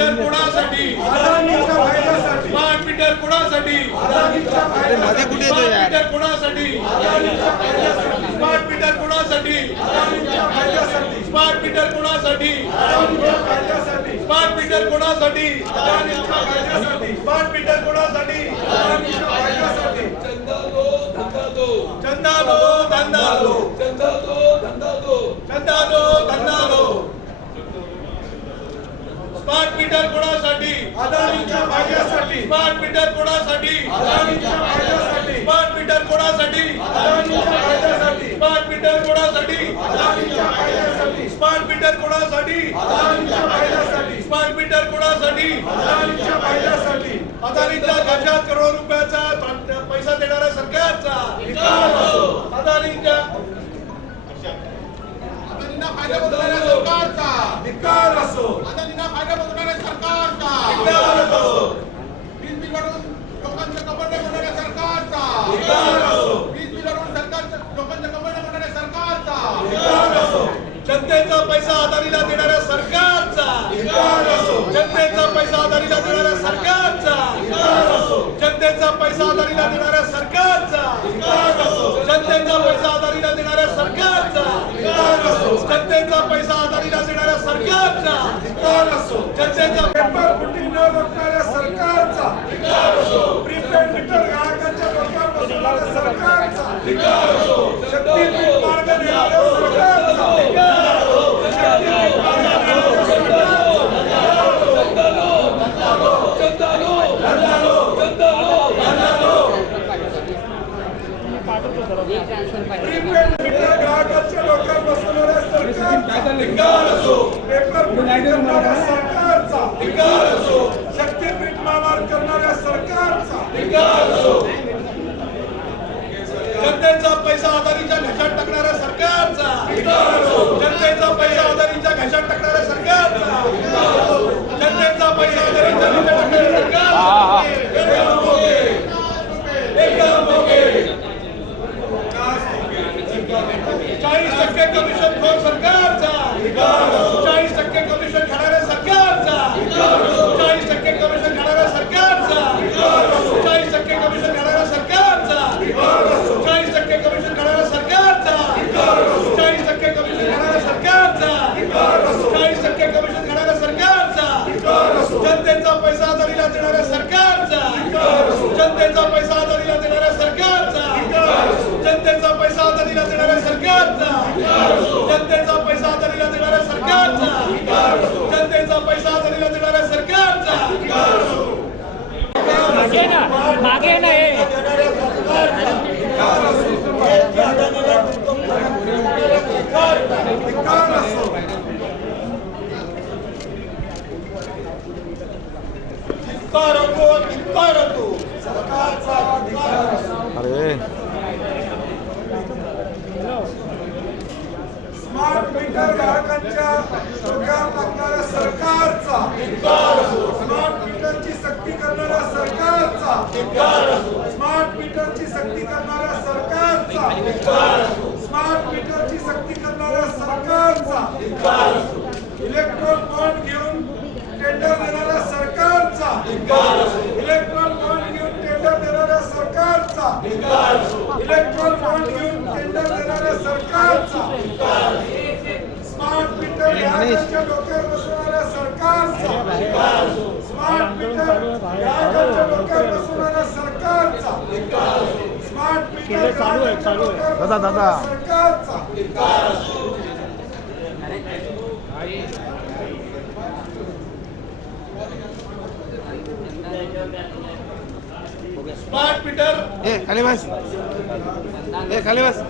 Metre कोणासाठी? Smart meter कोणासाठी? Smart meter कोणासाठी? स्मार्ट मीटर कोणासाठी? स्मार्ट मीटर कोणासाठी? स्मार्ट मीटर कोणासाठी? स्मार्ट मीटर कोणासाठी? अदानीच्या फायद्यासाठी. चंदा दो धंदा दो चंदा दो धंदा दो स्मार्ट मीटर कोणासाठी अदानीच्या फायद्यासाठी स्मार्ट मीटर कोणासाठी? स्मार्ट मीटर कोणासाठी? स्मार्ट मीटर कोणासाठी? स्मार्ट मीटर कोणासाठी? स्मार्ट मीटर कोणासाठी? अदानीच्या अदानीच्या दशात करोड रुपयाचा पैसा देणाऱ्या सरकारचा. अदानीच्या सरकारचा. सरकारचा धिक्कार असो. वीज बिल वाढवून लोकांच्या कपडे करणाऱ्या सरकारचा धिक्कार असो. वीज बिल वाढवून सरकारच्या लोकांच्या कपडे करणाऱ्या सरकारचा धिक्कार असो जनतेचा पैसा अदानीला देणाऱ्या सरकारचा. जनतेचा पैसा अदानीला देणाऱ्या सरकारचा. जनतेचा पैसा अदानीला देणाऱ्या सरकारचा. जनतेचा पैसा अदानीला देणाऱ्या सरकारचा. जनतेचा पैसा अदानीला देणाऱ्या सरकारचा. जनतेचा पेपर फुटिंग न रोखणाऱ्या सरकारचा प्रीपेड मीटर ग्राहकांच्या डोक्यावर बसवणाऱ्या सरकारचा शक्तीपीठ मार्ग देणाऱ्या सरकारचा शक्तीपीठ मार्ग देणाऱ्या सरकारचा प्रीपेड मीटर ग्राहकांच्या डोक्यावर बसवणाऱ्या सरकारचा पेपर फुटिंग करणाऱ्या सरकारचा शक्तीपीठ मामार करणाऱ्या सरकारचा जनतेचा पैसा अदानीच्या घशात टाकणाऱ्या सरकारचा जनतेचा पैसा अदानीच्या घशात टाकणाऱ्या सरकारचा जनतेचा पैसा अदानीच्या घशात टाकणाऱ्या सरकारचा एकदम ओके. एकदम ओके. चाळीस टक्के कमिशन खोर सरकारचा चाळीस टक्के कमिशन खाणाऱ्या सरकारचा चाळीस टक्के कमिशन खाणाऱ्या सरकारचा चाळीस टक्के कमिशन खाणाऱ्या सरकारचा चाळीस टक्के कमिशन खाणाऱ्या सरकारचा चाळीस टक्के कमिशन खाणाऱ्या सरकारचा चाळीस टक्के कमिशन खाणाऱ्या सरकारचा जनतेचा पैसा दरीला देणाऱ्या सरकारचा जनतेचा पैसा अदानीला देणाऱ्या सरकारचा जनतेचा पैसा अदानीला देणाऱ्या सरकारचा जनतेचा पैसा अदानीला देणाऱ्या सरकारचा जनतेचा पैसा अदानीला देणाऱ्या सरकारचा मागे ना मागे ना हे धिक्कार असो धिक्कार धिक्कार असो. सरकारचा धिक्कार स्मार्ट मीटर ग्राहकांच्या डोक्यावर टाकणाऱ्या सरकारचा. स्मार्ट मीटरची सक्ती करणाऱ्या सरकारचा. स्मार्ट मीटरची सक्ती करणाऱ्या सरकारचा. स्मार्ट मीटरची सक्ती करणाऱ्या सरकारचा बॉन्ड घेऊन टेंडर देणाऱ्या सरकारचा इलेक्ट्रॉन बॉन्ड घेऊन टेंडर देणाऱ्या सरकारचा इलेक्ट्रॉन बॉन्ड घेऊन टेंडर देणाऱ्या सरकारचा. स्मार्ट मीटर ग्राहकांच्या डोक्यावर बसवणाऱ्या सरकारचा. स्मार्ट मीटर ग्राहकांच्या डोक्यावर बसवणाऱ्या सरकारचा. स्मार्ट मीटर ग्राहकांच्या डोक्यावर दादा, दादा. बसवणाऱ्या सरकारचा. स्मार्ट मीटर ए खाली बस ए खाली बस